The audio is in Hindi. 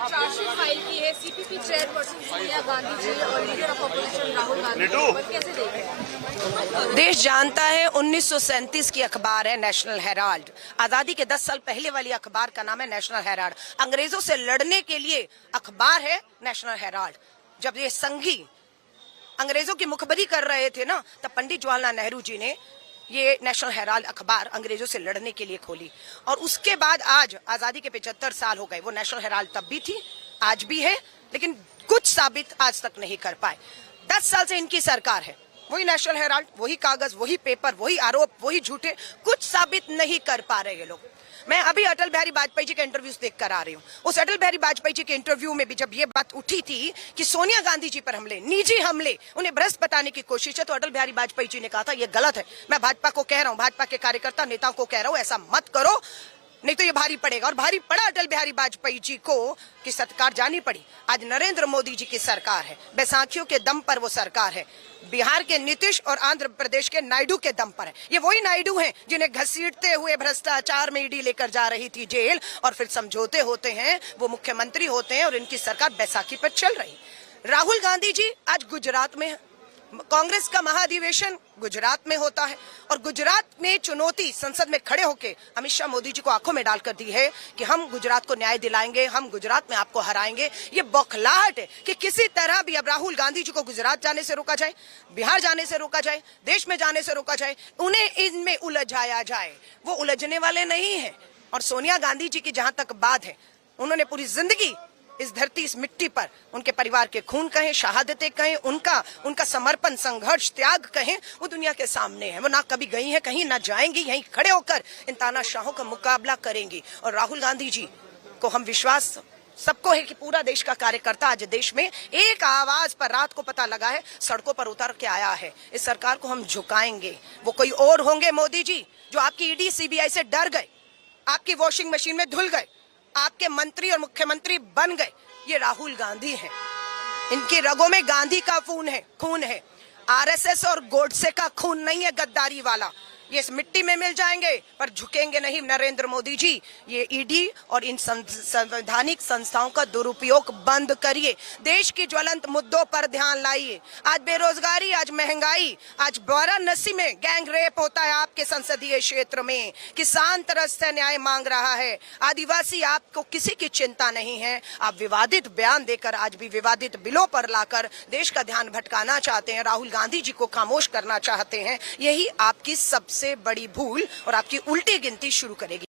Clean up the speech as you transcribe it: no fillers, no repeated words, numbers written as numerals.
चार्जशीट फाइल की है सीपीपी चेयरपर्सन सोनिया गांधी जी और leader of opposition Rahul Gandhi, कैसे देखें? देश जानता है 1937 की अखबार है नेशनल हेराल्ड। आजादी के 10 साल पहले वाली अखबार का नाम है नेशनल हेराल्ड। अंग्रेजों से लड़ने के लिए अखबार है नेशनल हेराल्ड। जब ये संघी अंग्रेजों की मुखबरी कर रहे थे ना, तब पंडित जवाहरलाल नेहरू जी ने ये नेशनल हेराल्ड अखबार अंग्रेजों से लड़ने के लिए खोली। और उसके बाद आज आजादी के 75 साल हो गए। वो नेशनल हेराल्ड तब भी थी, आज भी है, लेकिन कुछ साबित आज तक नहीं कर पाए। 10 साल से इनकी सरकार है, वही नेशनल हेराल्ड, वही कागज, वही पेपर, वही आरोप, वही झूठे, कुछ साबित नहीं कर पा रहे ये लोग। मैं अभी अटल बिहारी वाजपेयी जी के इंटरव्यूज देख कर आ रही हूँ। उस अटल बिहारी वाजपेयी जी के इंटरव्यू में भी जब ये बात उठी थी कि सोनिया गांधी जी पर हमले, निजी हमले, उन्हें भ्रष्ट बताने की कोशिश है, तो अटल बिहारी वाजपेयी जी ने कहा था ये गलत है। मैं भाजपा को कह रहा हूँ, भाजपा के कार्यकर्ता नेताओं को कह रहा हूँ, ऐसा मत करो, नहीं तो ये भारी पड़ेगा। और भारी पड़ा अटल बिहारी वाजपेयी जी को कि सत्कार जानी पड़ी। आज नरेंद्र मोदी जी की सरकार है, बैसाखियों के दम पर वो सरकार है, बिहार के नीतीश और आंध्र प्रदेश के नायडू के दम पर है। ये वही नायडू हैं जिन्हें घसीटते हुए भ्रष्टाचार में ईडी लेकर जा रही थी जेल, और फिर समझौते होते हैं, वो मुख्यमंत्री होते हैं और इनकी सरकार बैसाखी पर चल रही। राहुल गांधी जी आज गुजरात में, कांग्रेस का महाधिवेशन गुजरात में होता है, और गुजरात में चुनौती संसद में खड़े होकर अमित शाह मोदी जी को आंखों में डालकर दी है कि हम गुजरात को न्याय दिलाएंगे, हम गुजरात में आपको हराएंगे। ये बौखलाहट है कि किसी तरह भी अब राहुल गांधी जी को गुजरात जाने से रोका जाए, बिहार जाने से रोका जाए, देश में जाने से रोका जाए, उन्हें इनमें उलझाया जाए। वो उलझने वाले नहीं है। और सोनिया गांधी जी की जहां तक बात है, उन्होंने पूरी जिंदगी इस धरती, इस मिट्टी पर उनके परिवार के खून कहें, शहादतें कहें, उनका समर्पण, संघर्ष, त्याग कहें, वो दुनिया के सामने है। वो ना कभी गई हैं कहीं, ना जाएंगी, यहीं खड़े होकर इन तानाशाहों का मुकाबला करेंगी। और राहुल गांधी जी को हम विश्वास सबको है कि पूरा देश का कार्यकर्ता आज देश में एक आवाज पर रात को पता लगा है, सड़कों पर उतर के आया है। इस सरकार को हम झुकाएंगे। वो कोई और होंगे मोदी जी जो आपकी ईडी सीबीआई से डर गए, आपकी वॉशिंग मशीन में धुल गए, आपके मंत्री और मुख्यमंत्री बन गए। ये राहुल गांधी हैं, इनकी रगों में गांधी का खून है। आरएसएस और गोडसे का खून नहीं है गद्दारी वाला। ये इस मिट्टी में मिल जाएंगे पर झुकेंगे नहीं। नरेंद्र मोदी जी, ये ईडी और इन संवैधानिक संस्थाओं का दुरुपयोग बंद करिए। देश की ज्वलंत मुद्दों पर ध्यान लाइए। आज बेरोजगारी, आज महंगाई, आज वाराणसी में गैंग रेप होता है आपके संसदीय क्षेत्र में, किसान तरस से न्याय मांग रहा है, आदिवासी, आपको किसी की चिंता नहीं है। आप विवादित बयान देकर आज भी विवादित बिलों पर लाकर देश का ध्यान भटकाना चाहते हैं, राहुल गांधी जी को खामोश करना चाहते हैं। यही आपकी सबसे बड़ी भूल और आपकी उल्टी गिनती शुरू करेगी।